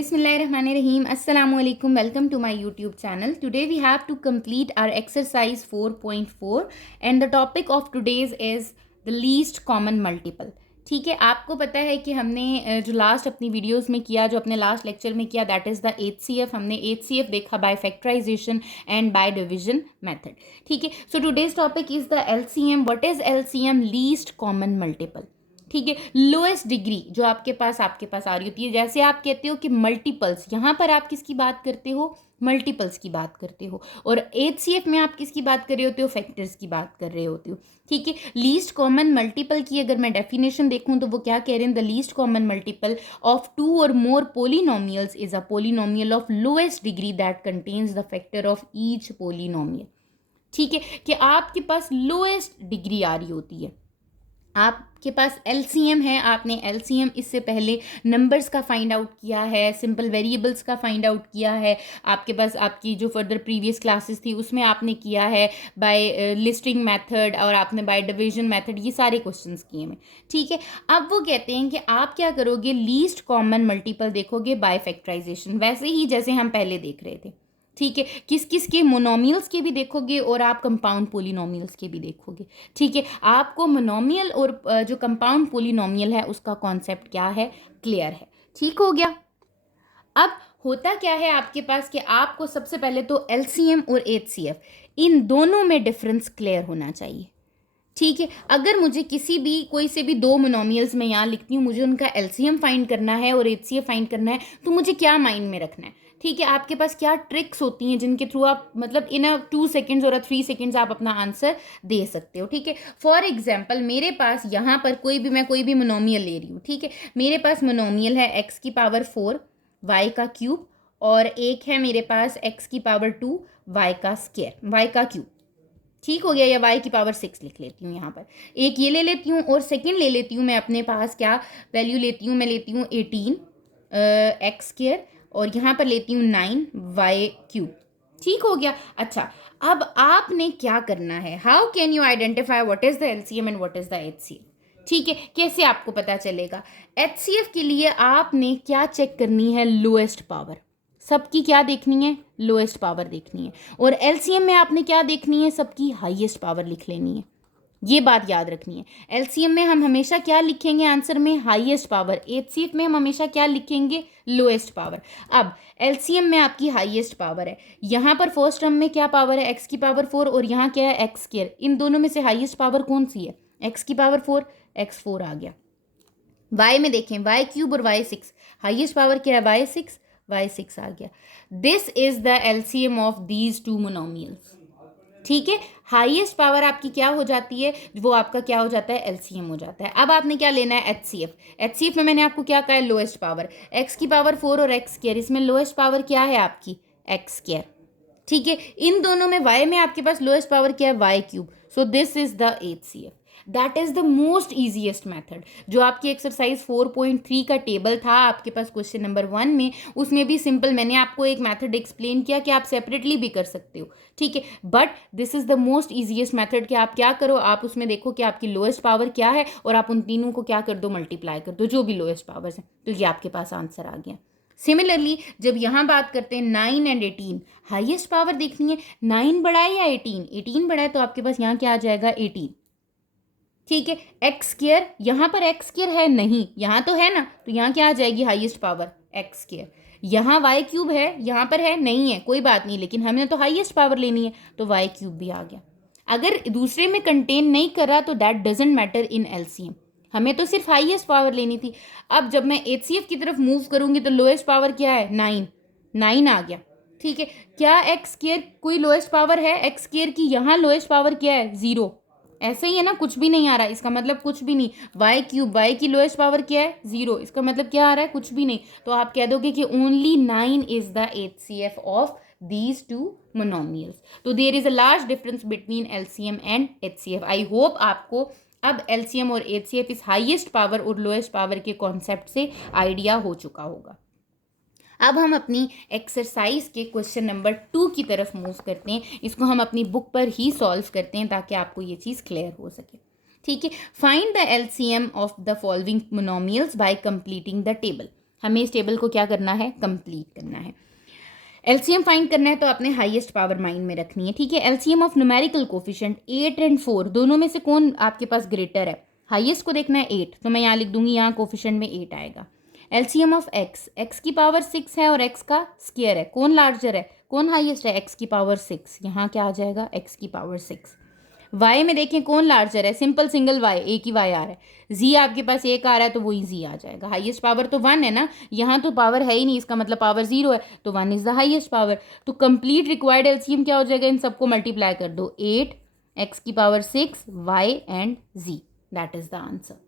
Bismillahirrahmanirrahim. Assalamu alaikum. Welcome to my YouTube channel. Today we have to complete our exercise 4.4 and the topic of today's is the least common multiple. ठीक है, आपको पता है कि हमने जो last अपनी वीडियोस में किया, जो अपने लास्ट लेक्चर में किया, दैट इज़ द HCF. हमने HCF देखा by factorization and by division method. ठीक है, so today's topic is the LCM. What is LCM? Least common multiple. ठीक है, लोएस्ट डिग्री जो आपके पास आ रही होती है. जैसे आप कहते हो कि मल्टीपल्स, यहाँ पर आप किसकी बात करते हो? मल्टीपल्स की बात करते हो. और HCF में आप किसकी बात कर रहे होते हो? फैक्टर्स की बात कर रहे होते हो. ठीक है, लीस्ट कॉमन मल्टीपल की अगर मैं डेफिनेशन देखूं तो वो क्या कह रहे हैं? The least common multiple of two और more polynomials is a polynomial of lowest degree that contains the factor of each polynomial. ठीक है, कि आपके पास लोएस्ट डिग्री आ रही होती है, आपके पास LCM है. आपने LCM इससे पहले नंबर्स का फाइंड आउट किया है, सिंपल वेरिएबल्स का फाइंड आउट किया है. आपके पास आपकी जो फर्दर प्रीवियस क्लासेस थी उसमें आपने किया है बाय लिस्टिंग मेथड और आपने बाय डिवीजन मेथड, ये सारे क्वेश्चंस किए हैं. ठीक है, अब वो कहते हैं कि आप क्या करोगे? लीस्ट कॉमन मल्टीपल देखोगे बाय फैक्टराइजेशन, वैसे ही जैसे हम पहले देख रहे थे. ठीक है, किस किस के? मोनोमियल्स के भी देखोगे और आप कंपाउंड पोलिनोमियल्स के भी देखोगे. ठीक है, आपको मोनोमियल और जो कंपाउंड पोलिनोमियल है उसका कॉन्सेप्ट क्या है? क्लियर है. ठीक हो गया. अब होता क्या है आपके पास कि आपको सबसे पहले तो LCM और HCF इन दोनों में डिफरेंस क्लियर होना चाहिए. ठीक है, अगर मुझे किसी भी कोई से भी दो मोनोमियल्स में यहाँ लिखती हूँ, मुझे उनका LCM फाइंड करना है और HCF फाइंड करना है, तो मुझे क्या माइंड में रखना है? ठीक है, आपके पास क्या ट्रिक्स होती हैं जिनके थ्रू आप मतलब इन 2 सेकेंड्स और 3 सेकेंड्स आप अपना आंसर दे सकते हो. ठीक है, फॉर एग्जाम्पल मेरे पास यहाँ पर मैं कोई भी मोनोमियल ले रही हूँ. ठीक है, मेरे पास मोनोमियल है x⁴ y का क्यूब और एक है मेरे पास x⁴ y का स्क्वायर, y का क्यूब. ठीक हो गया, या y⁴ लिख लेती हूँ यहाँ पर. एक ये ले लेती हूँ और सेकंड ले लेती हूँ मैं अपने पास क्या वैल्यू लेती हूँ? मैं लेती हूँ 18 x² और यहाँ पर लेती हूँ 9 y³. ठीक हो गया. अच्छा, अब आपने क्या करना है? How can you identify what is the LCM and what is the HCF? ठीक है, कैसे आपको पता चलेगा? HCF के लिए आपने क्या चेक करनी है? Lowest power. सबकी क्या देखनी है? लोएस्ट पावर देखनी है. और LCM में आपने क्या देखनी है? सबकी हाईएस्ट पावर लिख लेनी है. ये बात याद रखनी है. LCM में हम हमेशा क्या लिखेंगे आंसर में? Highest power. HCF में हम हमेशा क्या लिखेंगे? Lowest power. अब LCM में आपकी हाईएस्ट पावर है. यहाँ पर फर्स्ट टर्म में क्या पावर है? x⁴ और यहाँ क्या है? x². इन दोनों में से हाईएस्ट पावर कौन सी है? x⁴. x4 आ गया. y में देखें y³ और y6. हाईएस्ट पावर क्या है? y6. y6 आ गया. This is the LCM of these two monomials. ठीक है, हाईएस्ट पावर आपकी क्या हो जाती है? वो आपका क्या हो जाता है? LCM हो जाता है. अब आपने क्या लेना है? HCF. HCF में मैंने आपको क्या कहा है? Lowest power. x⁴ और x², इसमें लोएस्ट पावर क्या है आपकी? x². ठीक है, इन दोनों में y में आपके पास लोएस्ट पावर क्या है? y³. So this is the HCF. That is the most easiest method. जो आपकी एक्सरसाइज 4.3 का टेबल था आपके पास क्वेश्चन नंबर 1 में, उसमें भी सिंपल मैंने आपको एक मेथड एक्सप्लेन किया कि आप सेपरेटली भी कर सकते हो. ठीक है, but this is the most easiest method कि आप क्या करो, आप उसमें देखो कि आपकी लोएस्ट पावर क्या है और आप उन तीनों को क्या कर दो? मल्टीप्लाई कर दो, जो भी लोएस्ट पावर्स हैं. तो ये आपके पास आंसर आ गया. सिमिलरली जब यहाँ बात करते हैं 9 एंड 18, हाईएस्ट पावर देखनी है. 9 बड़ा है या 18? 18 बड़ा है, तो आपके पास यहाँ क्या आ जाएगा? 18. ठीक है, x², यहाँ पर x² है नहीं, यहाँ तो है ना, तो यहाँ क्या आ जाएगी? Highest power x². यहाँ y³ है, यहाँ पर है नहीं है, कोई बात नहीं, लेकिन हमने तो हाईएस्ट पावर लेनी है, तो y³ भी आ गया. अगर दूसरे में कंटेन नहीं कर रहा तो that doesn't matter in LCM. हमें तो सिर्फ हाईएस्ट पावर लेनी थी. अब जब मैं HCF की तरफ मूव करूंगी तो लोएस्ट पावर क्या है? 9 आ गया. ठीक है, क्या x² कोई लोएस्ट पावर है? x² की यहाँ लोएस्ट पावर क्या है? 0. ऐसे ही है ना, कुछ भी नहीं आ रहा, इसका मतलब कुछ भी नहीं. y³ y की लोएस्ट पावर क्या है? 0. इसका मतलब क्या आ रहा है? कुछ भी नहीं. तो आप कह दोगे कि only 9 is the HCF of these two monomials. तो there is a large difference between LCM and HCF. I hope आपको अब LCM और HCF इस हाईएस्ट पावर और लोएस्ट पावर के कॉन्सेप्ट से आइडिया हो चुका होगा. अब हम अपनी एक्सरसाइज के क्वेश्चन नंबर 2 की तरफ मूव करते हैं. इसको हम अपनी बुक पर ही सॉल्व करते हैं ताकि आपको ये चीज़ क्लियर हो सके. ठीक है, find the LCM of the following monomials bye completing the table. हमें इस टेबल को क्या करना है, कंप्लीट करना है। एलसीएम फाइंड करना है तो आपने हाईएस्ट पावर माइंड में रखनी है, ठीक है। LCM of numerical coefficient 8 and 4 दोनों में से कौन आपके पास ग्रेटर है, हाईएस्ट को देखना है 8, तो मैं यहाँ लिख दूंगी, यहाँ कोफिशिएंट में 8 आएगा। एलसीएम ऑफ एक्स, एक्स की पावर 6 है और एक्स का स्क्वायर है, कौन लार्जर है, कौन हाईएस्ट है, एक्स की पावर 6, यहाँ क्या आ जाएगा, एक्स की पावर 6। वाई में देखें कौन लार्जर है, सिंपल सिंगल वाई, एक ही वाई आ रहा है। जी आपके पास एक आ रहा है तो वही जी आ जाएगा। हाईएस्ट पावर तो 1 है ना, यहाँ तो पावर है ही नहीं, इसका मतलब पावर 0 है, तो 1 इज द हाईएस्ट पावर। तो कंप्लीट रिक्वायर्ड एलसीएम क्या हो जाएगा, इन सबको मल्टीप्लाई कर दो, 8 एक्स की power 6 y and z, that is the answer,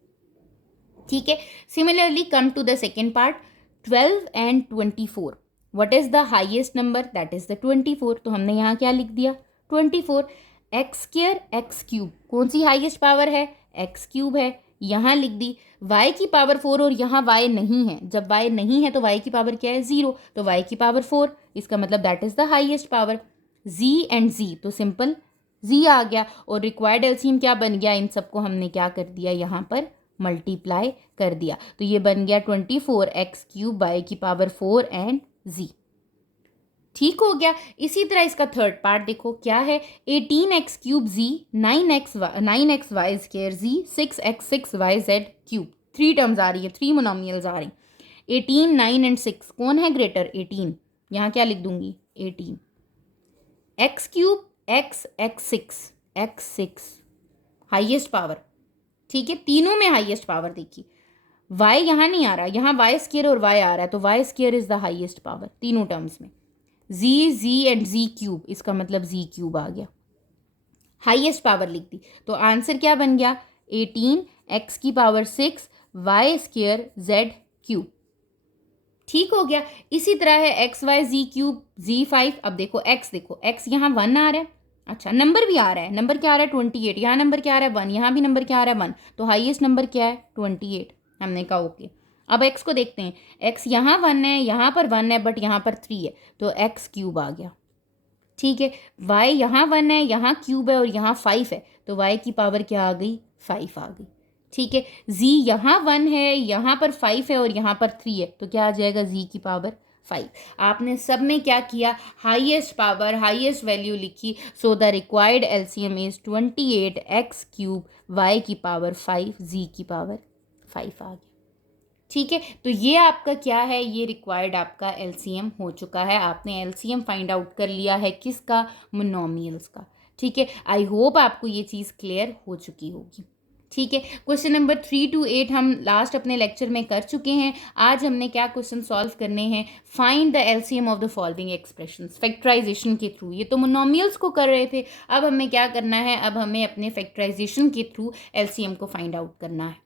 ठीक है। Similarly come to the second part, 12 and 24, what is the highest number, that is the 24, तो हमने यहाँ क्या लिख दिया 24। एक्स स्क्वायर एक्स क्यूब, कौन सी हाईएस्ट पावर है, एक्स क्यूब है, यहाँ लिख दी। y की पावर 4 और यहाँ y नहीं है, जब y नहीं है तो y की पावर क्या है 0, तो y की पावर 4, इसका मतलब that is the highest power. z and z, तो सिंपल z आ गया, और रिक्वायर्ड एलसीएम क्या बन गया, इन सबको हमने क्या कर दिया, यहाँ पर मल्टीप्लाई कर दिया, तो ये बन गया 24 एक्स क्यूब बाई की पावर 4 एंड z, ठीक हो गया। इसी तरह इसका थर्ड पार्ट देखो क्या है, 18 एक्स क्यूब जी, 9 एक्स वाई स्क्वायर जी, 6 x 6 y z cube, 3 terms आ रही है, 3 मोनोमियल्स आ रही हैं। 18 9 एंड 6 कौन है ग्रेटर, 18, यहाँ क्या लिख दूंगी 18, x cube x x 6 highest power, ठीक है, तीनों में हाईएस्ट पावर देखिए। y यहाँ नहीं आ रहा, यहाँ वाई स्क्वायर और y आ रहा है, तो y square is the highest power तीनों टर्म्स में। z एंड z क्यूब, इसका मतलब z क्यूब आ गया, हाईएस्ट पावर लिख दी, तो आंसर क्या बन गया 18 x की power 6 y square z cube, ठीक हो गया। इसी तरह है x y z cube z 5, अब देखो x यहाँ 1 आ रहा है, अच्छा नंबर भी आ रहा है, नंबर क्या आ रहा है 28, यहाँ नंबर क्या आ रहा है 1, यहाँ भी नंबर क्या आ रहा है 1, तो हाईएस्ट नंबर क्या है 28, हमने कहा ओके। अब x को देखते हैं, x यहाँ 1 है, यहाँ पर 1 है, बट यहाँ पर 3 है, तो एक्स क्यूब आ गया, ठीक है। y यहाँ 1 है, यहाँ क्यूब है और यहाँ 5 है, तो y की पावर क्या आ गई 5 आ गई, ठीक है। z यहाँ 1 है, यहाँ पर 5 है और यहाँ पर 3 है, तो क्या आ जाएगा z की पावर 5। आपने सब में क्या किया, हाईएस्ट पावर हाईएस्ट वैल्यू लिखी, so the required LCM is 28 x cube y की पावर 5 z की पावर 5 आ गया, ठीक है। तो ये आपका क्या है, ये रिक्वायर्ड आपका एलसीएम हो चुका है, आपने एलसीएम फाइंड आउट कर लिया है किसका, मोनोमियल्स का, ठीक है। आई होप आपको ये चीज़ क्लियर हो चुकी होगी, ठीक है। क्वेश्चन नंबर 3 to 8 हम लास्ट अपने लेक्चर में कर चुके हैं। आज हमने क्या क्वेश्चन सॉल्व करने हैं, find the LCM of the following expressions, factorization के थ्रू, ये तो मोनोमियल्स को कर रहे थे, अब हमें क्या करना है, अब हमें अपने फैक्टराइजेशन के थ्रू एलसीएम को फाइंड आउट करना है।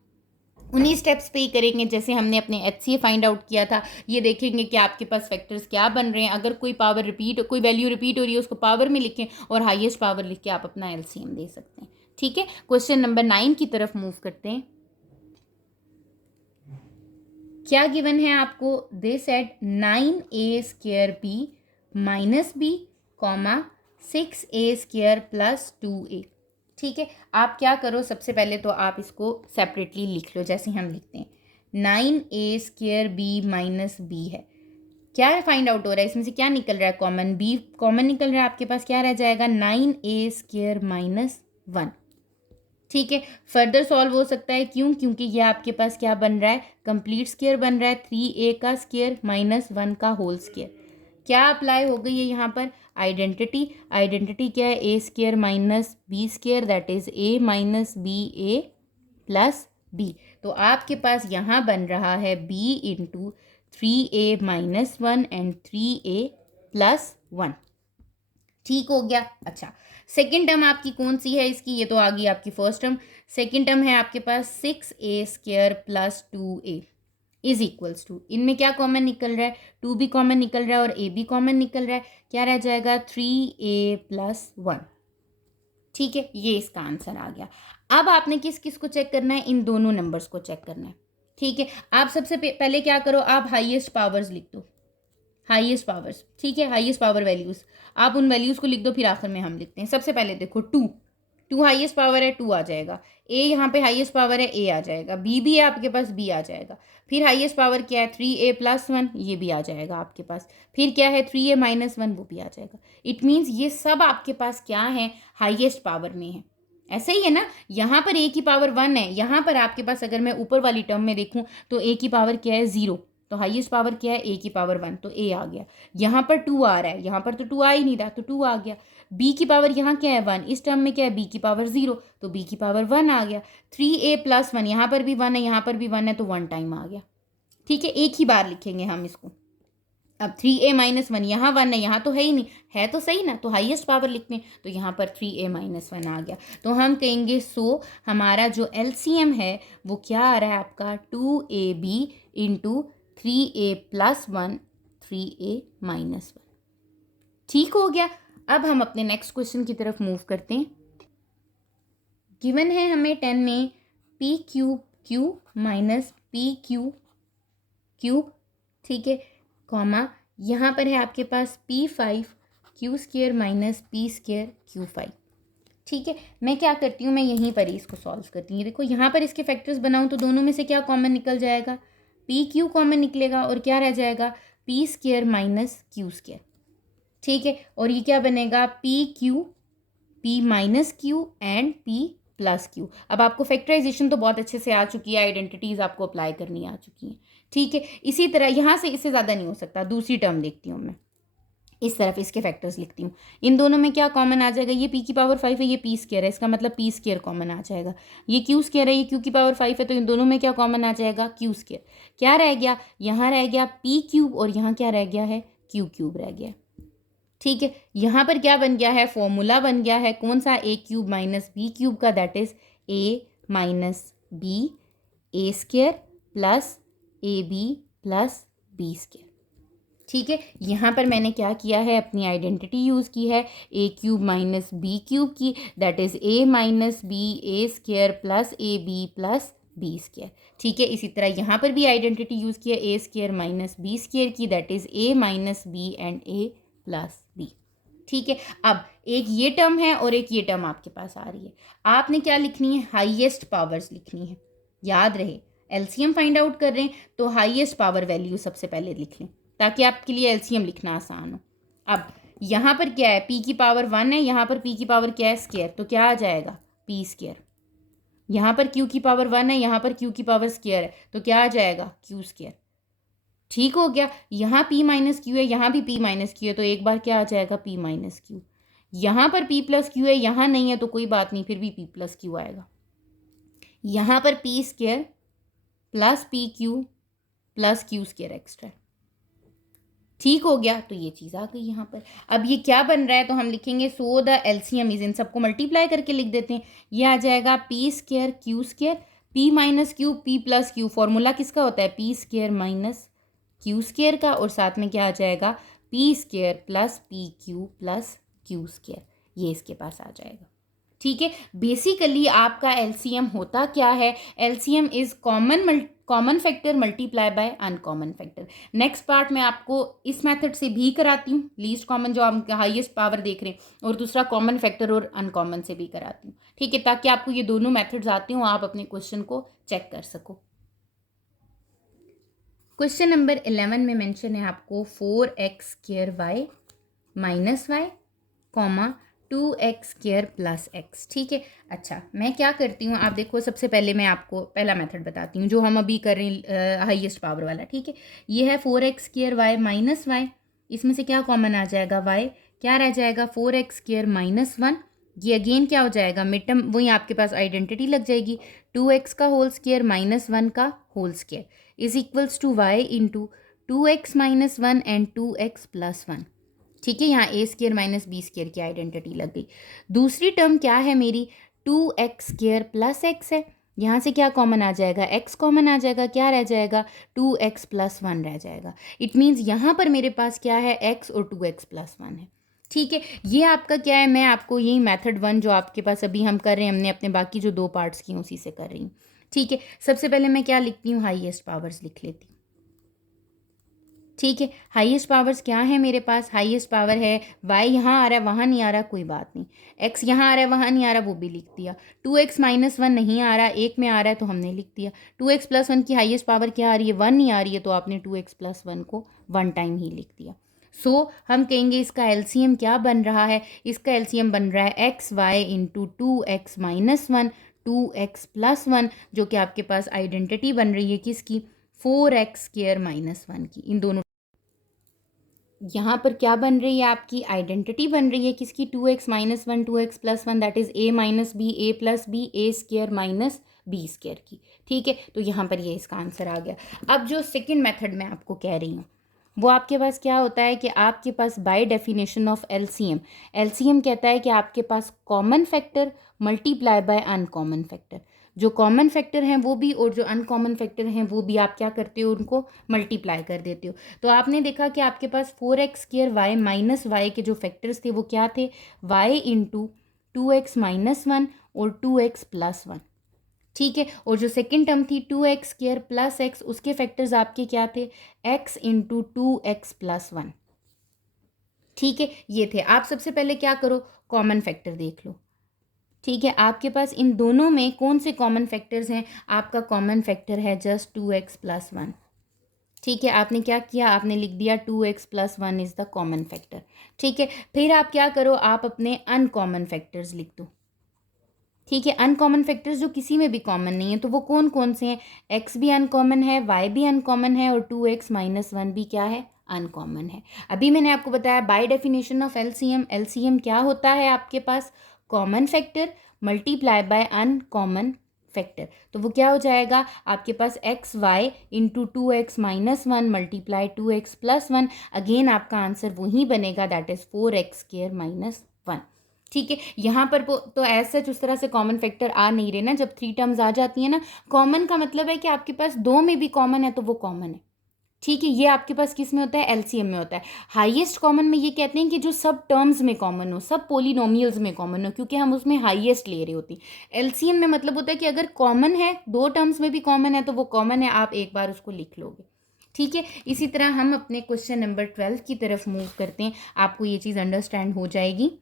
उन्हीं स्टेप्स पे ही करेंगे जैसे हमने अपने HCA फाइंड आउट किया था। ये देखेंगे कि आपके पास फैक्टर्स क्या बन रहे हैं, अगर कोई पावर रिपीट, कोई वैल्यू रिपीट हो रही है उसको पावर में लिखें और हाईएस्ट पावर लिख के आप अपना एलसीएम दे सकते हैं, ठीक है। क्वेश्चन नंबर 9 की तरफ मूव करते हैं। क्या गिवन है आपको, they said 9a square b minus b comma 6a square plus 2a, ठीक है। आप क्या करो, सबसे पहले तो आप इसको सेपरेटली लिख लो, जैसे हम लिखते हैं 9a square b minus b है, क्या फाइंड आउट हो रहा है, इसमें से क्या निकल रहा है, कॉमन, b कॉमन निकल रहा है, आपके पास क्या रह जाएगा 9a स्क्वायर माइनस 1, ठीक है। फर्दर सॉल्व हो सकता है, क्यों, क्योंकि ये आपके पास क्या बन रहा है, कंप्लीट स्क्वायर बन रहा है, 3a का स्क्वायर माइनस 1 का होल स्क्वायर, क्या अप्लाई हो गई है यहाँ पर, आइडेंटिटी क्या है, a square minus b square, that is a minus b a plus b, तो आपके पास यहाँ बन रहा है b into 3a minus 1 and 3a plus 1, ठीक हो गया। अच्छा, सेकेंड टर्म आपकी कौन सी है इसकी, ये तो आ गई आपकी फर्स्ट टर्म, सेकेंड टर्म है आपके पास 6a square plus 2a is equals to, इनमें क्या कॉमन निकल रहा है, 2 भी कॉमन निकल रहा है और a भी कॉमन निकल रहा है, क्या रह जाएगा 3a प्लस 1, ठीक है। ये इसका आंसर आ गया। अब आपने किस किस को चेक करना है, इन दोनों नंबर्स को चेक करना है, ठीक है। आप सबसे पहले क्या करो, आप हाईएस्ट पावर्स लिख दो, हाईएस्ट पावर्स, ठीक है, हाईएस्ट पावर वैल्यूज, आप उन वैल्यूज को लिख दो, फिर आखिर में हम लिखते हैं। सबसे पहले देखो 2 टू हाईएस्ट पावर है, टू आ जाएगा। ए यहाँ पे हाईएस्ट पावर है, ए आ जाएगा। बी भी है आपके पास, बी आ जाएगा। फिर हाईएस्ट पावर क्या है, 3a + 1, ये भी आ जाएगा आपके पापास। फिर क्या है, 3a - 1, वो भी आ जाएगा। इट मीन्स ये सब आपके पास क्या है, हाईएस्ट पावर में है। ऐसा ही है ना, यहाँ पर a की पावर 1 है, यहाँ पर आपके पास अगर मैं ऊपर वाली टर्म में देखूँ तो a की पावर क्या है, 0, तो हाईएस्ट पावर क्या है, a की पावर 1, तो a आ गया। यहाँ पर 2 आ रहा है, यहाँ पर तो 2 आ ही नहीं रहा, तो 2 आ गया। b की पावर यहाँ क्या है, 1, इस टर्म में क्या है, b की पावर 0, तो b की पावर 1 आ गया। 3a + 1, यहाँ पर भी 1 है, यहाँ पर भी 1 है, तो 1 टाइम आ गया। ठीक है, एक ही बार लिखेंगे हम इसको। अब 3a - 1, यहाँ 1 है, यहाँ तो है ही नहीं, है तो सही ना, तो हाईएस्ट पावर लिखने, तो यहाँ पर 3a - 1 आ गया। तो हम कहेंगे हमारा जो एलसीएम है वो क्या आ रहा है आपका, 2ab × 3a + 1, 3a - 1। ठीक हो गया। अब हम अपने नेक्स्ट क्वेश्चन की तरफ मूव करते हैं। गिवन है हमें 10 में p³ - p³ ठीक है, कॉमा यहाँ पर है आपके पास p5 q² - p² q5। ठीक है, मैं क्या करती हूँ, मैं यहीं पर ही इसको सॉल्व करती हूँ। देखो यहाँ पर इसके फैक्टर्स बनाऊँ तो दोनों में से क्या कॉमन निकल जाएगा, pq कॉमन निकलेगा, और क्या रह जाएगा, p² - q²। ठीक है, और ये क्या बनेगा, pq, p - q and p + q। अब आपको फैक्टराइजेशन तो बहुत अच्छे से आ चुकी है, आइडेंटिटीज आपको अप्लाई करनी आ चुकी हैं। ठीक है, इसी तरह यहाँ से इससे ज़्यादा नहीं हो सकता। दूसरी टर्म देखती हूँ मैं, इस तरफ इसके फैक्टर्स लिखती हूँ। इन दोनों में क्या कॉमन आ जाएगा, ये p की पावर 5 है, ये p² है, इसका मतलब p² कॉमन आ जाएगा। ये q² है, ये q की पावर 5 है, तो इन दोनों में क्या कॉमन आ जाएगा, q²। क्या रह गया, यहाँ रह गया p³ और यहाँ क्या रह गया है, q³ रह गया। ठीक है, यहाँ पर क्या बन गया है, फॉर्मूला बन गया है कौन सा, a³ - b³ का, that is a - b a² + ab + b²। ठीक है, यहाँ पर मैंने क्या किया है, अपनी आइडेंटिटी यूज़ की है, a³ - b³ की, that is a - b a² + ab + b²। ठीक है, इसी तरह यहाँ पर भी आइडेंटिटी यूज़ की है, a² - b² की, that is a - b and a + b। ठीक है, अब एक ये टर्म है और एक ये टर्म आपके पास आ रही है। आपने क्या लिखनी है, हाईएस्ट पावर्स लिखनी है। याद रहे, एलसीएम फाइंड आउट कर रहे हैं तो हाईएस्ट पावर वैल्यू सबसे पहले लिख लें, ताकि आपके लिए एलसीएम लिखना आसान हो। अब यहाँ पर क्या है, p की पावर 1 है, यहाँ पर p की पावर क्या है, स्क्वायर, तो क्या आ जाएगा, p²। यहाँ पर q की पावर 1 है, यहाँ पर q की पावर स्क्वायर है, तो क्या आ जाएगा, q²। ठीक हो गया, यहाँ p - q है, यहाँ भी p - q है, तो एक बार क्या आ जाएगा, p - q। यहाँ पर p + q है, यहाँ नहीं है, तो कोई बात नहीं, फिर भी p + q आएगा। यहाँ पर p² + pq + q² एक्स्ट्रा। ठीक हो गया, तो ये चीज़ आ गई यहाँ पर। अब ये क्या बन रहा है, तो हम लिखेंगे द एलसीएम इज, इन सबको मल्टीप्लाई करके लिख देते हैं। ये आ जाएगा p² q², p - q p + q, formula किसका होता है, p² - q² का, और साथ में क्या आ जाएगा, p² + pq + q²। ये इसके पास आ जाएगा। ठीक है, बेसिकली आपका एलसीएम होता क्या है, LCM is common factor multiply by uncommon factor. Next part में आपको इस मेथड से भी कराती हूँ, लीस्ट कॉमन जो आप हाईएस्ट पावर देख रहे हैं, और दूसरा कॉमन फैक्टर और अनकॉमन से भी कराती हूँ। ठीक है, ताकि आपको ये दोनों मेथड्स आते हो, आप अपने क्वेश्चन को चेक कर सको। क्वेश्चन नंबर 11 में मेंशन है आपको 4x² y - y, 2x² + x। ठीक है, अच्छा मैं क्या करती हूँ, आप देखो, सबसे पहले मैं आपको पहला मेथड बताती हूँ जो हम अभी कर रहे हैं, हाईएस्ट पावर वाला। ठीक है, ये है 4x² y - y, इसमें से क्या कॉमन आ जाएगा, y, क्या रह जाएगा, 4x² - 1, ये अगेन क्या हो जाएगा, मिड टर्म, वही आपके पास आइडेंटिटी लग जाएगी, 2x का होल स्क्वायर - 1 का whole square is equals to y × 2x - 1 and 2x + 1। ठीक है, यहाँ a² - b² की आइडेंटिटी लग गई। दूसरी टर्म क्या है मेरी, 2x² + x है, यहाँ से क्या कॉमन आ जाएगा, x कॉमन आ जाएगा, क्या रह जाएगा, 2x + 1 रह जाएगा। इट मीन्स यहाँ पर मेरे पास क्या है, x और 2x + 1 है। ठीक है, ये आपका क्या है, मैं आपको यही मेथड 1 जो आपके पास अभी हम कर रहे हैं, हमने अपने बाकी जो 2 पार्ट्स किए उसी से कर रही हूँ। ठीक है, सबसे पहले मैं क्या लिखती हूँ, हाईएस्ट पावर्स लिख लेती हूँ। ठीक है, हाईएस्ट पावर्स क्या है मेरे पास, हाईएस्ट पावर है y यहाँ आ रहा है वहाँ नहीं आ रहा कोई बात नहीं, x यहाँ आ रहा है वहाँ नहीं आ रहा वो भी लिख दिया, 2x माइनस वन नहीं आ रहा एक में आ रहा है तो हमने लिख दिया, 2x प्लस वन की हाईएस्ट पावर क्या आ रही है, वन नहीं आ रही है तो आपने 2x प्लस वन को वन टाइम ही लिख दिया। सो हम कहेंगे इसका एलसीएम क्या बन रहा है, इसका एलसीएम बन रहा है x y into two x minus one two x plus one, जो कि आपके पास आइडेंटिटी बन रही है किसकी, 4x स्क्वायर माइनस वन की। इन दोनों यहाँ पर क्या बन रही है आपकी आइडेंटिटी बन रही है किसकी, 2x minus one 2x plus one, that is a minus b a plus b a square minus b square की। ठीक है, तो यहाँ पर ये इसका आंसर आ गया। अब जो सेकंड मेथड मैं आपको कह रही हूँ वो आपके पास क्या होता है कि आपके पास by definition of LCM, LCM कहता है कि आपके पास common factor multiply by uncommon factor, जो कॉमन फैक्टर हैं वो भी और जो अनकॉमन फैक्टर हैं वो भी आप क्या करते हो, उनको मल्टीप्लाई कर देते हो। तो आपने देखा कि आपके पास 4x square y minus y के जो फैक्टर्स थे वो क्या थे, y into 2x minus one और 2x प्लस वन। ठीक है, और जो सेकंड टर्म थी 2x स्क्वायर प्लस एक्स, उसके फैक्टर्स आपके क्या थे, x into 2x plus one. ठीक है, ये थे। आप सबसे पहले क्या करो, कॉमन फैक्टर देख लो। ठीक है, आपके पास इन दोनों में कौन से कॉमन फैक्टर्स हैं, आपका कॉमन फैक्टर है जस्ट 2x प्लस वन। ठीक है, आपने क्या किया, आपने लिख दिया 2x plus one is the common factor. ठीक है, फिर आप क्या करो, आप अपने अनकॉमन फैक्टर्स लिख दो। ठीक है, अनकॉमन फैक्टर्स जो किसी में भी कॉमन नहीं है तो वो कौन कौन से हैं, x भी अनकॉमन है, y भी अनकॉमन है और 2x माइनस वन भी क्या है, अनकॉमन है। अभी मैंने आपको बताया by definition of LCM, LCM क्या होता है आपके पास, common factor multiply by uncommon factor. तो वो क्या हो जाएगा आपके पास, x y into 2x minus one multiply 2x plus one, again आपका आंसर वही बनेगा, that is 4x square minus one. ठीक है, यहाँ पर तो ऐसा उस तरह से कॉमन फैक्टर आ नहीं रहे ना, जब थ्री टर्म्स आ जाती है ना, कॉमन का मतलब है कि आपके पास दो में भी कॉमन है तो वो कॉमन है। ठीक है, ये आपके पास किस में होता है, एलसीएम में होता है। हाईएस्ट कॉमन में ये कहते हैं कि जो सब टर्म्स में कॉमन हो, सब पोलिनोमियल्स में कॉमन हो, क्योंकि हम उसमें हाईएस्ट ले रहे होती हैं। एलसीएम में मतलब होता है कि अगर कॉमन है, दो टर्म्स में भी कॉमन है तो वो कॉमन है, आप एक बार उसको लिख लोगे। ठीक है, इसी तरह हम अपने क्वेश्चन नंबर 12 की तरफ मूव करते हैं, आपको ये चीज़ अंडरस्टैंड हो जाएगी।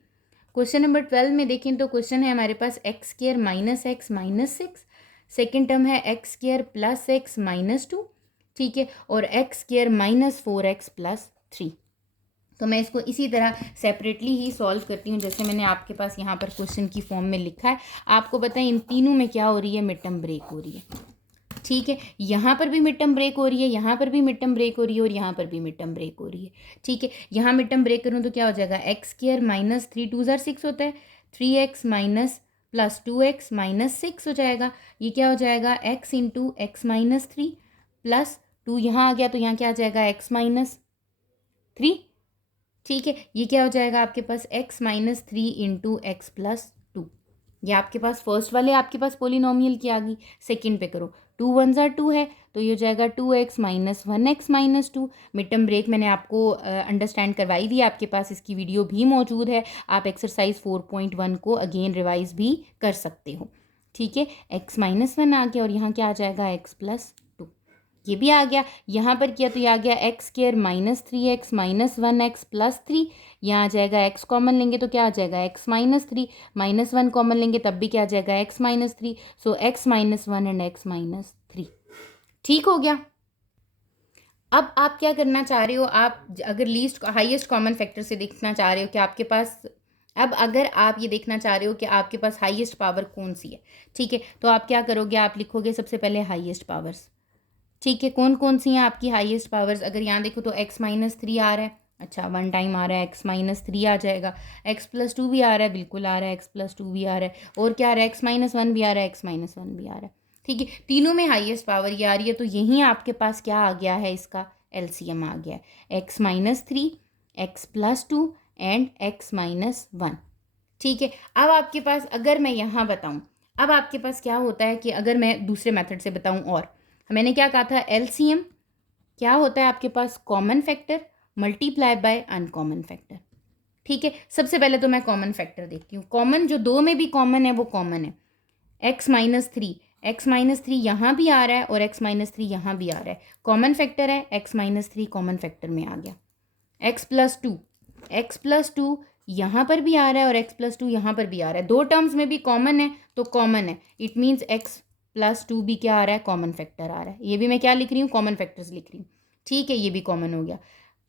क्वेश्चन नंबर 12 में देखें तो क्वेश्चन है हमारे पास x square minus x minus six, second term है x square plus x minus two, ठीक है, और x square minus 4x plus three. तो मैं इसको इसी तरह सेपरेटली ही सॉल्व करती हूँ जैसे मैंने आपके पास यहाँ पर क्वेश्चन की फॉर्म में लिखा है। आपको बताएं इन तीनों में क्या हो रही है, मिड टर्म ब्रेक हो रही है। ठीक है, यहाँ पर भी मिड टर्म ब्रेक हो रही है, यहाँ पर भी मिड टर्म ब्रेक हो रही है और यहाँ पर भी मिड टर्म ब्रेक हो रही है। ठीक है, यहाँ मिड टर्म ब्रेक करूँ तो क्या हो जाएगा, x square minus three two ज़ार सिक्स होता है, 3x minus plus 2x minus six हो जाएगा। ये क्या हो जाएगा, x into x minus three plus two, यहाँ आ गया तो यहाँ क्या आ जाएगा, x माइनस थ्री। ठीक है, ये क्या हो जाएगा आपके पास, x minus three into x plus two. ये आपके पास फर्स्ट वाले आपके पास पोलिनोमियल की आ गई। सेकेंड पे करो, टू वन ज़ार टू है तो ये हो जाएगा 2x minus one x minus two. Mid term break मैंने आपको अंडरस्टैंड करवाई दी, आपके पास इसकी वीडियो भी मौजूद है, आप एक्सरसाइज 4.1 को अगेन रिवाइज भी कर सकते हो। ठीक है, x माइनस वन आ गया और यहाँ क्या आ जाएगा, x प्लस टू, ये भी आ गया। यहाँ पर किया तो ये आ गया x square minus three x minus one x plus three, यहाँ आ जाएगा एक्स कॉमन लेंगे तो क्या आ जाएगा, x minus three, minus one common लेंगे तब भी क्या आ जाएगा, x minus three. So x minus one and x minus three. ठीक हो गया। अब आप क्या करना चाह रहे हो, आप अगर लीस्ट हाईएस्ट कॉमन फैक्टर से देखना चाह रहे हो कि आपके पास, अब अगर आप ये देखना चाह रहे हो कि आपके पास हाईएस्ट पावर कौन सी है, ठीक है, तो आप क्या करोगे, आप लिखोगे सबसे पहले हाईएस्ट पावर्स। ठीक है, कौन कौन सी हैं आपकी हाईएस्ट पावर्स, अगर यहाँ देखो तो x माइनस थ्री आ रहा है, अच्छा वन टाइम आ रहा है, x माइनस थ्री आ जाएगा, x प्लस टू भी आ रहा है, बिल्कुल आ रहा है, x प्लस टू भी आ रहा है, और क्या आ रहा है, x माइनस वन भी आ रहा है, x माइनस वन भी आ रहा है। ठीक है, तीनों में हाईएस्ट पावर ये आ रही है, तो यहीं आपके पास क्या आ गया है, इसका एलसीएम आ गया है, x minus three, x plus two and x minus one. ठीक है, अब आपके पास अगर मैं यहाँ बताऊँ, अब आपके पास क्या होता है कि अगर मैं दूसरे मेथड से बताऊँ, और मैंने क्या कहा था, एलसीएम क्या होता है आपके पास, common factor multiply by uncommon factor. ठीक है, सबसे पहले तो मैं कॉमन फैक्टर देखती हूँ, कॉमन जो दो में भी कॉमन है वो कॉमन है, x minus three, x minus three यहाँ भी आ रहा है और एक्स माइनस थ्री यहाँ भी आ रहा है, कॉमन फैक्टर है, x minus three common factor में आ गया। एक्स प्लस टू यहाँ पर भी आ रहा है और एक्स प्लस टू यहाँ पर भी आ रहा है, दो टर्म्स में भी कॉमन है तो कॉमन है, it means x plus two भी क्या आ रहा है, कॉमन फैक्टर आ रहा है। ये भी मैं क्या लिख रही हूँ, कॉमन फैक्टर्स लिख रही हूँ, ठीक है, ये भी कॉमन हो गया।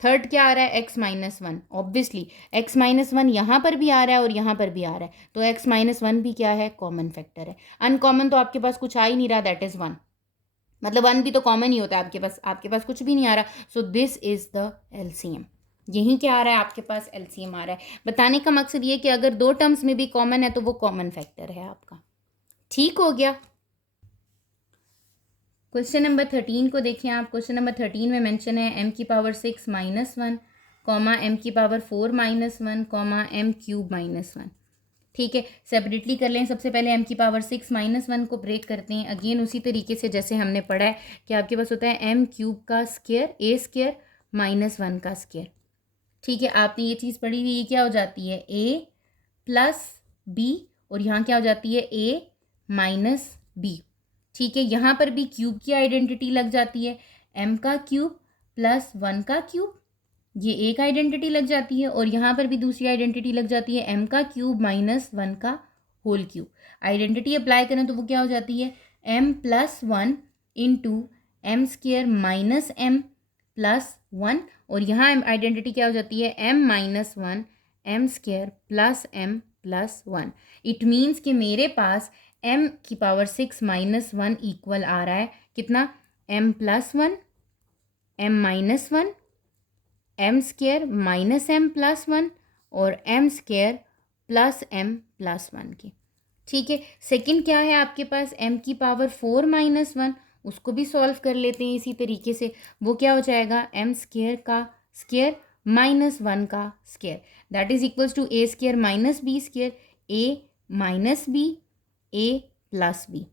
थर्ड क्या आ रहा है, x minus one, obviously x minus one यहाँ पर भी आ रहा है और यहाँ पर भी आ रहा है, तो एक्स माइनस वन भी क्या है, कॉमन फैक्टर है। अनकॉमन तो आपके पास कुछ आ ही नहीं रहा, दैट इज़ वन, मतलब वन भी तो कॉमन ही होता है आपके पास कुछ भी नहीं आ रहा, so this is the LCM. यही क्या आ रहा है आपके पास, एलसीएम आ रहा है। बताने का मकसद ये कि अगर दो टर्म्स में भी कॉमन है तो वो कॉमन फैक्टर है आपका। ठीक हो गया। क्वेश्चन नंबर 13 को देखें आप। क्वेश्चन नंबर 13 में मेंशन है m की power 6 minus one comma m की power 4 minus one comma m cube minus one. ठीक है, सेपरेटली कर लें। सबसे पहले m की पावर 6 माइनस वन को ब्रेक करते हैं, अगेन उसी तरीके से जैसे हमने पढ़ा है कि आपके पास होता है m क्यूब का square a square minus one का स्क्वायर। ठीक है, आपने ये चीज़ पढ़ी हुई, ये क्या हो जाती है a प्लस b और यहाँ क्या हो जाती है a माइनस b। ठीक है, यहाँ पर भी क्यूब की आइडेंटिटी लग जाती है, m का क्यूब प्लस वन का क्यूब, ये एक आइडेंटिटी लग जाती है, और यहाँ पर भी दूसरी आइडेंटिटी लग जाती है, m का क्यूब माइनस वन का होल क्यूब। आइडेंटिटी अप्लाई करें तो वो क्या हो जाती है, m plus one into m square minus m plus one, और यहाँ आइडेंटिटी क्या हो जाती है, m minus one m square plus m plus one. It means कि मेरे पास m की पावर 6 माइनस वन इक्वल आ रहा है कितना, m plus one m minus one m square minus m plus one और m square plus m plus one की। ठीक है, सेकंड क्या है आपके पास, m की पावर 4 माइनस वन, उसको भी सॉल्व कर लेते हैं इसी तरीके से। वो क्या हो जाएगा, एम स्क्वेयर का स्क्वेयर माइनस वन का square, that is equals to a square minus b square, a minus b a plus b.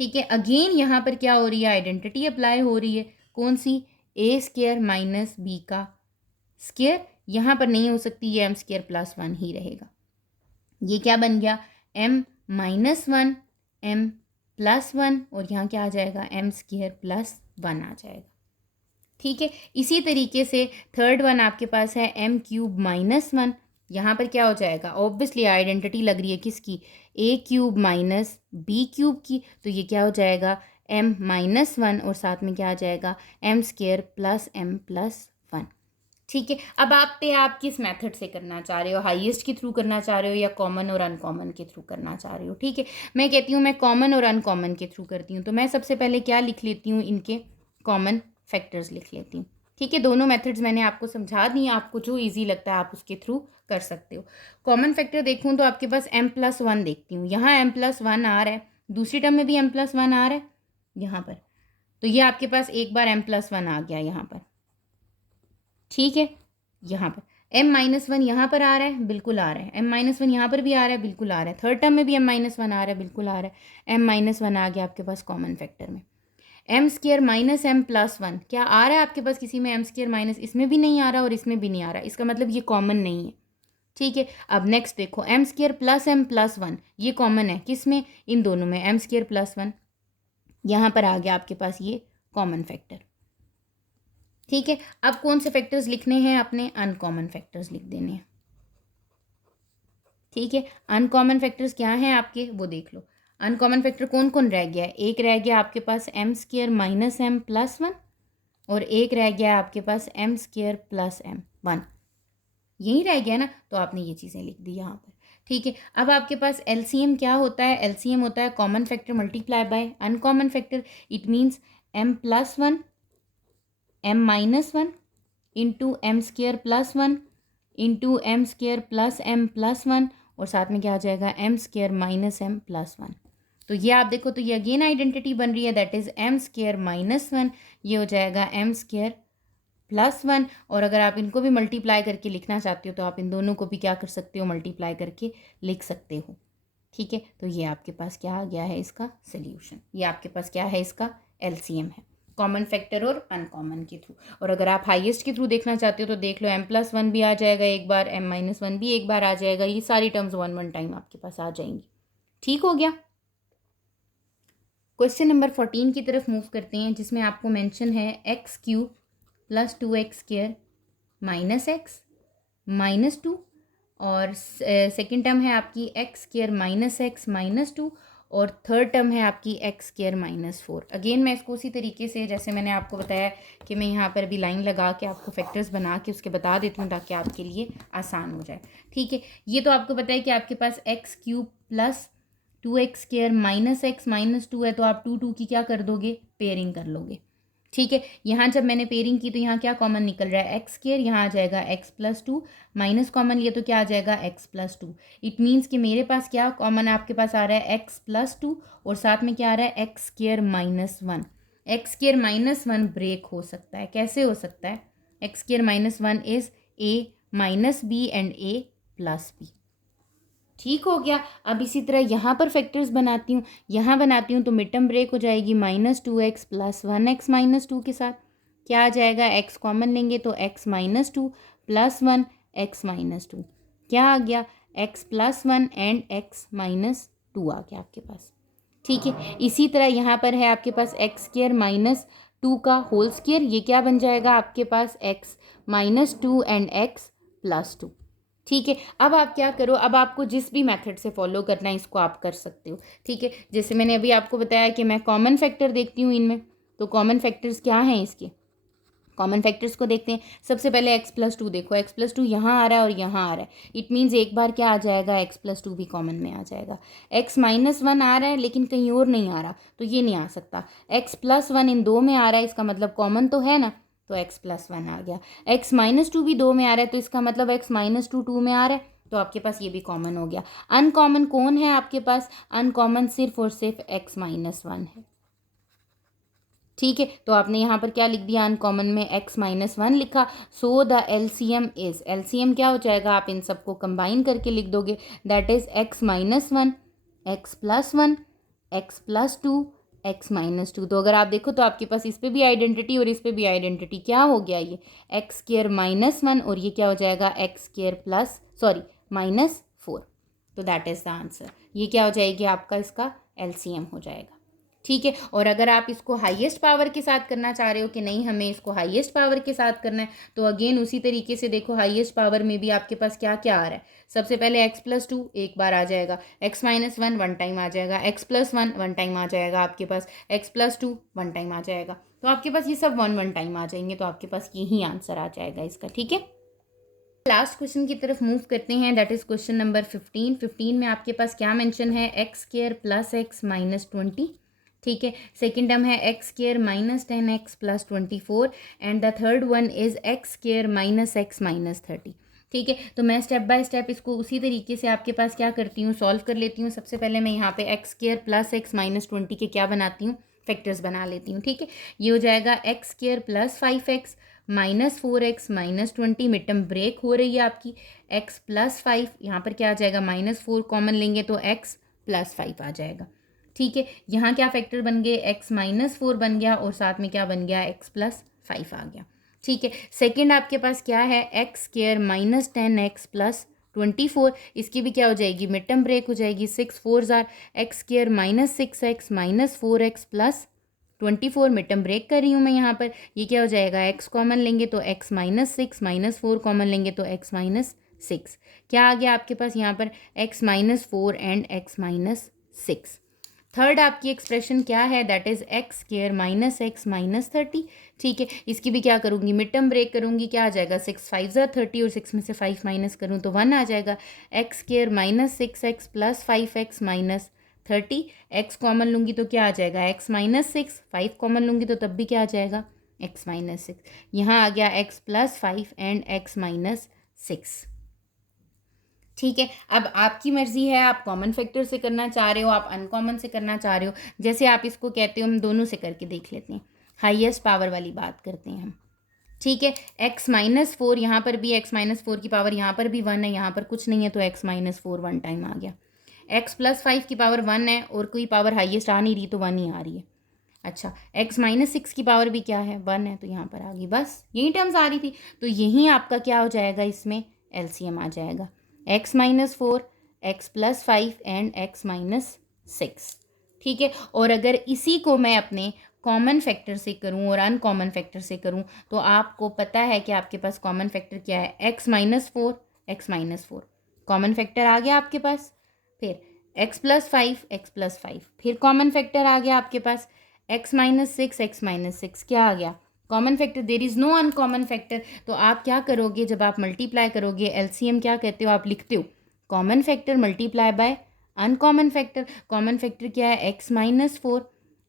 ठीक है, अगेन यहाँ पर क्या हो रही है, आइडेंटिटी अप्लाई हो रही है, कौन सी, ए स्क्वेयर माइनस बी का स्क्वेयर, यहाँ पर नहीं हो सकती, ये एम स्क्वेयर प्लस वन ही रहेगा। ये क्या बन गया, m minus one m plus one, और यहाँ क्या आ जाएगा, एम स्क्वेयर प्लस वन आ जाएगा। ठीक है, इसी तरीके से थर्ड वन आपके पास है एम क्यूब माइनस वन, यहाँ पर क्या हो जाएगा, ऑब्वियसली आइडेंटिटी लग रही है किसकी, ए क्यूब माइनस बी क्यूब की, तो ये क्या हो जाएगा, एम माइनस वन और साथ में क्या आ जाएगा, m square plus m plus one. ठीक है, अब आप किस मेथड से करना चाह रहे हो, हाईएस्ट के थ्रू करना चाह रहे हो या कॉमन और अनकॉमन के थ्रू करना चाह रहे हो। ठीक है, मैं कहती हूँ मैं कॉमन और अनकॉमन के थ्रू करती हूँ, तो मैं सबसे पहले क्या लिख लेती हूँ, इनके कॉमन फैक्टर्स लिख लेती हूँ। ठीक है, दोनों मेथड्स मैंने आपको समझा दी, आपको जो ईजी लगता है आप उसके थ्रू कर सकते हो। कॉमन फैक्टर देखूँ तो आपके पास एम प्लस वन देखती हूँ, यहाँ एम प्लस वन आ रहा है, दूसरी टर्म में भी एम प्लस वन आ रहा है यहाँ पर, तो ये आपके पास एक बार एम प्लस वन आ गया यहाँ पर। ठीक है, यहाँ पर m माइनस वन यहाँ पर आ रहा है, बिल्कुल आ रहा है, m माइनस वन यहाँ पर भी आ रहा है, बिल्कुल आ रहा है, थर्ड टर्म में भी m माइनस वन आ रहा है, बिल्कुल आ रहा है, m माइनस वन आ गया आपके पास कॉमन फैक्टर में। M square minus m plus one क्या आ रहा है आपके पास, किसी में एम स्क्वेयर माइनस, इसमें भी नहीं आ रहा और इसमें भी नहीं आ रहा, इसका मतलब ये कॉमन नहीं है। ठीक है, अब नेक्स्ट देखो, m square plus m plus one, ये कॉमन है किस में, इन दोनों में, एम स्क्वेयर प्लस वन, यहाँ पर आ गया आपके पास ये कॉमन फैक्टर। ठीक है, अब कौन से फैक्टर्स लिखने हैं, अपने अनकॉमन फैक्टर्स लिख देने हैं। ठीक है, अनकॉमन फैक्टर्स क्या हैं आपके, वो देख लो। अनकॉमन फैक्टर कौन कौन रह गया है, एक रह गया आपके पास m square minus m plus one, और एक रह गया आपके पास m square plus m one, यही रह गया ना, तो आपने ये चीज़ें लिख दी यहाँ पर। ठीक है, अब आपके पास एलसीएम क्या होता है, एलसीएम होता है common factor multiply by uncommon factor, it means m plus one m minus one into m square plus one into m square plus m plus one, और साथ में क्या आ जाएगा, m square minus m plus one. तो ये आप देखो, तो ये अगेन आइडेंटिटी बन रही है, that is m square minus one, ये हो जाएगा एम स्क्वेयर प्लस वन। और अगर आप इनको भी मल्टीप्लाई करके लिखना चाहते हो तो आप इन दोनों को भी क्या कर सकते हो, मल्टीप्लाई करके लिख सकते हो। ठीक है, तो ये आपके पास क्या आ गया है, इसका सोल्यूशन, ये आपके पास क्या है, इसका एलसीएम है, कॉमन फैक्टर और अनकॉमन के थ्रू। और अगर आप हाईएस्ट के थ्रू देखना चाहते हो तो देख लो, एम प्लस वन भी आ जाएगा एक बार, एम माइनस वन भी एक बार आ जाएगा, ये सारी टर्म्स वन वन टाइम आपके पास आ जाएंगी। ठीक हो गया। क्वेश्चन नंबर 14 की तरफ मूव करते हैं, जिसमें आपको मेंशन है x cube plus 2x square minus x minus 2, और सेकेंड टर्म है आपकी x square minus x minus 2, और थर्ड टर्म है आपकी एक्स स्क्वायर माइनस 4। अगेन मैं इसको उसी तरीके से जैसे मैंने आपको बताया कि मैं यहाँ पर भी लाइन लगा के आपको फैक्टर्स बना के उसके बता देती हूँ ताकि आपके लिए आसान हो जाए। ठीक है, ये तो आपको पता है कि आपके पास x cube plus 2x square minus x minus 2 है, तो आप 2 की क्या कर दोगे, पेयरिंग कर लोगे। ठीक है, यहाँ जब मैंने पेयरिंग की तो यहाँ क्या कॉमन निकल रहा है, एक्स स्क्वायर, यहाँ आ जाएगा एक्स प्लस 2, माइनस कॉमन लिया तो क्या आ जाएगा एक्स प्लस 2। इट मीन्स कि मेरे पास क्या कॉमन आपके पास आ रहा है एक्स प्लस 2, और साथ में क्या आ रहा है x square minus 1। X square minus 1 break हो सकता है, कैसे हो सकता है, x square minus 1 is a minus b and a plus b. ठीक हो गया। अब इसी तरह यहाँ पर फैक्टर्स बनाती हूँ, यहाँ बनाती हूँ तो मिड टर्म ब्रेक हो जाएगी, -2x प्लस 1x माइनस 2 के साथ क्या आ जाएगा, x कॉमन लेंगे तो x minus 2 plus 1 x minus 2 क्या आ गया, x plus 1 and x minus 2 आ गया आपके पास। ठीक है, इसी तरह यहाँ पर है आपके पास एक्स स्क्वायर माइनस 2 का होल स्क्वायर, ये क्या बन जाएगा आपके पास x minus 2 and x plus 2। ठीक है, अब आप क्या करो, अब आपको जिस भी मेथड से फॉलो करना है इसको आप कर सकते हो। ठीक है, जैसे मैंने अभी आपको बताया कि मैं कॉमन फैक्टर देखती हूँ इनमें, तो कॉमन फैक्टर्स क्या हैं इसके, कॉमन फैक्टर्स को देखते हैं। सबसे पहले x प्लस 2 देखो, x प्लस 2 यहाँ आ रहा है और यहाँ आ रहा है, इट मीन्स एक बार क्या आ जाएगा, x प्लस 2 भी कॉमन में आ जाएगा। x माइनस 1 आ रहा है लेकिन कहीं और नहीं आ रहा, तो ये नहीं आ सकता। x प्लस 1 इन दो में आ रहा है, इसका मतलब कॉमन तो है ना, तो x प्लस 1 आ गया। x माइनस 2 भी दो में आ रहा है, तो इसका मतलब x माइनस 2 2 में आ रहा है, तो आपके पास ये भी कॉमन हो गया। अनकॉमन कौन है आपके पास, अनकॉमन सिर्फ और सिर्फ x माइनस 1 है। ठीक है, तो आपने यहाँ पर क्या लिख दिया, अनकॉमन में x माइनस 1 लिखा। So the LCM is, LCM क्या हो जाएगा, आप इन सबको कंबाइन करके लिख दोगे, that is x minus 1 x plus 1 x plus 2 x minus 2। तो अगर आप देखो तो आपके पास इस पे भी आइडेंटिटी और इस पे भी आइडेंटिटी, क्या हो गया ये एक्स स्क्वायर माइनस 1, और ये क्या हो जाएगा एक्स स्क्वायर प्लस माइनस 4। तो दैट इज़ द आंसर, ये क्या हो जाएगी आपका, इसका एलसीएम हो जाएगा। ठीक है, और अगर आप इसको हाईएस्ट पावर के साथ करना चाह रहे हो कि नहीं हमें इसको हाईएस्ट पावर के साथ करना है, तो अगेन उसी तरीके से देखो, हाईएस्ट पावर में भी आपके पास क्या क्या आ रहा है। सबसे पहले x प्लस 2 एक बार आ जाएगा, x माइनस 1 वन टाइम आ जाएगा, x प्लस 1 वन टाइम आ जाएगा आपके पास, x प्लस 2 वन टाइम आ जाएगा, तो आपके पास ये सब वन वन टाइम आ जाएंगे, तो आपके पास यही आंसर आ जाएगा इसका। ठीक है, लास्ट क्वेश्चन की तरफ मूव करते हैं, दैट इज क्वेश्चन नंबर 15 में आपके पास क्या मेंशन है, x square plus x minus 20। ठीक है, सेकेंड टर्म है x square minus 10x plus 24, and the third one is x square minus x minus 30। ठीक है, तो मैं स्टेप बाय स्टेप इसको उसी तरीके से आपके पास क्या करती हूँ, सॉल्व कर लेती हूँ। सबसे पहले मैं यहाँ पे x square plus x minus 20 के क्या बनाती हूँ, फैक्टर्स बना लेती हूँ। ठीक है, ये हो जाएगा x square plus 5x minus 4x minus 20, mid term break हो रही है आपकी, x प्लस 5, यहाँ पर क्या आ जाएगा -4 कॉमन लेंगे तो x प्लस 5 आ जाएगा। ठीक है, यहाँ क्या फैक्टर बन गए, x माइनस 4 बन गया और साथ में क्या बन गया, x प्लस 5 आ गया। ठीक है, सेकेंड आपके पास क्या है, x square minus 10x plus 24, इसकी भी क्या हो जाएगी, मिड टर्म ब्रेक हो जाएगी, 6 4 जार, x square minus 6x minus 4x plus 24, mid term break कर रही हूँ मैं यहाँ पर, ये क्या हो जाएगा, x कॉमन लेंगे तो x माइनस 6 माइनस 4 कॉमन लेंगे तो x माइनस 6, क्या आ गया आपके पास यहाँ पर, x minus 4 and x minus 6। Third आपकी एक्सप्रेशन क्या है, that is x square minus x minus 30। ठीक है, इसकी भी क्या करूँगी, मिड टर्म ब्रेक करूँगी, क्या आ जाएगा, 6 5 ज़ा 30 और 6 में से 5 माइनस करूँ तो 1 आ जाएगा, x square minus 6x plus 5x minus 30, x common लूँगी तो क्या आ जाएगा, एक्स माइनस 6, 5 कॉमन लूँगी तो तब भी क्या आ जाएगा, एक्स माइनस 6, यहाँ आ गया x plus 5 and x minus 6। ठीक है, अब आपकी मर्जी है, आप कॉमन फैक्टर से करना चाह रहे हो, आप अनकॉमन से करना चाह रहे हो, जैसे आप इसको कहते हो, हम दोनों से करके देख लेते हैं। हाईएस्ट पावर वाली बात करते हैं हम। ठीक है, x माइनस 4, यहाँ पर भी x माइनस 4 की पावर यहाँ पर भी 1 है, यहाँ पर कुछ नहीं है तो x माइनस 4 वन टाइम आ गया, x प्लस 5 की पावर 1 है और कोई पावर हाईएस्ट आ नहीं रही तो 1 ही आ रही है। अच्छा, x माइनस 6 की पावर भी क्या है, 1 है, तो यहाँ पर आ गई, बस यही टर्म्स आ रही थी, तो यही आपका क्या हो जाएगा, इसमें एलसीएम आ जाएगा, x minus 4 x plus 5 and x minus 6। ठीक है। और अगर इसी को मैं अपने कॉमन फैक्टर से करूं और अनकॉमन फैक्टर से करूं तो आपको पता है कि आपके पास कॉमन फैक्टर क्या है, x-4 कॉमन फैक्टर आ गया आपके पास। फिर x+5 फिर कॉमन फैक्टर आ गया आपके पास। x-6 क्या आ गया, common factor. There is no uncommon factor. तो आप क्या करोगे, जब आप मल्टीप्लाई करोगे, एलसीएम क्या कहते हो, आप लिखते हो common factor multiply by uncommon factor. Common factor क्या है, x-4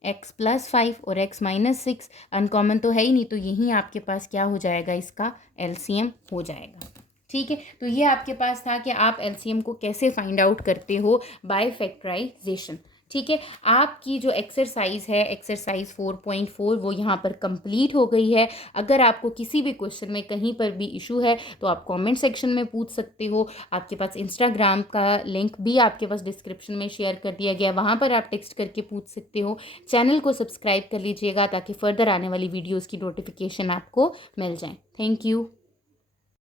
x+5 और x-6। अनकॉमन तो है ही नहीं, तो यही आपके पास क्या हो जाएगा, इसका एलसीएम हो जाएगा। ठीक है, तो ये आपके पास था कि आप एलसीएम को कैसे फाइंड आउट करते हो बाय फैक्टराइजेशन। ठीक है, आपकी जो एक्सरसाइज है, एक्सरसाइज 4.4, वो यहाँ पर कंप्लीट हो गई है। अगर आपको किसी भी क्वेश्चन में कहीं पर भी इशू है तो आप कमेंट सेक्शन में पूछ सकते हो। आपके पास इंस्टाग्राम का लिंक भी आपके पास डिस्क्रिप्शन में शेयर कर दिया गया, वहाँ पर आप टेक्स्ट करके पूछ सकते हो। चैनल को सब्सक्राइब कर लीजिएगा ताकि फर्दर आने वाली वीडियोज़ की नोटिफिकेशन आपको मिल जाए। Thank you.